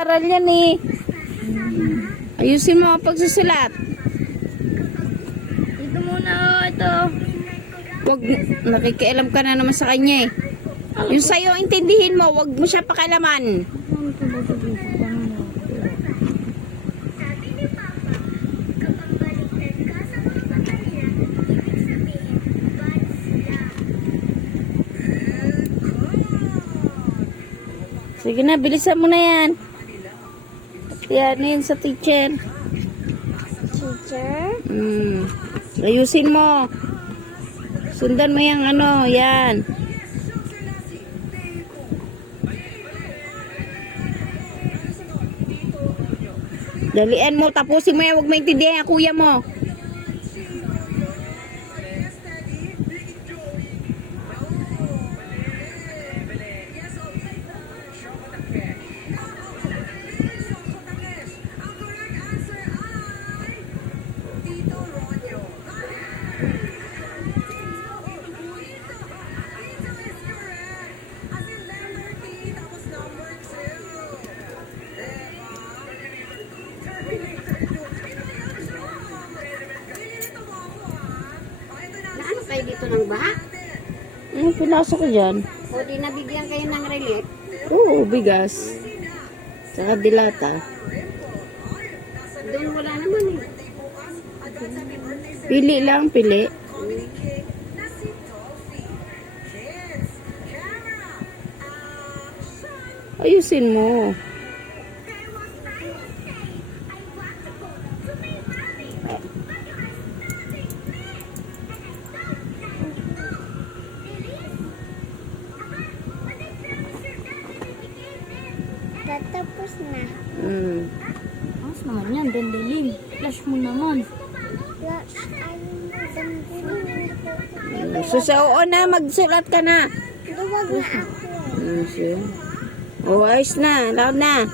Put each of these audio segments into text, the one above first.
Aral yan eh. Ayusin mo ang pagsusulat. Ito muna, ito. Wag, nakikialam ka na naman sa kanya eh. Yung sa'yo, intindihin mo, wag mo siya pakialaman. Sige na, bilisan mo na yan. Yan yun sa teacher. Teacher? Ayusin mo. Sundan mo yung ano, yan. Dalian mo, tapusin mo yan. Huwag maintindihan ang kuya mo. Ano kayo dito ng baha? Pinasok ko dyan. O di nabigyan kayo ng relief? Oo, bigas. Saka dilata. Doon wala naman eh. Pili lang, pili. Ayusin mo. Tatapos na. Mas naman yan, dandalim. Flash mo naman. Oo na, magsulat ka na. Duwag na ako. Oh, ayos na. Loud na.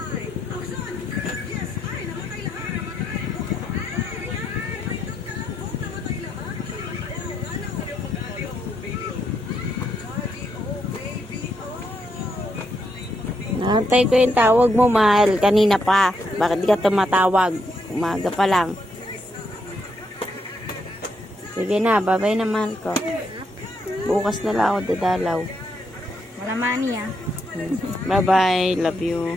Nantay ko yung tawag mo, mahal. Kanina pa. Bakit di ka tumatawag? Umaga pa lang. Sige na, babay na, mahal ko. Bukas na lang ako dadalaw. Wala money ah. Bye-bye. Love you.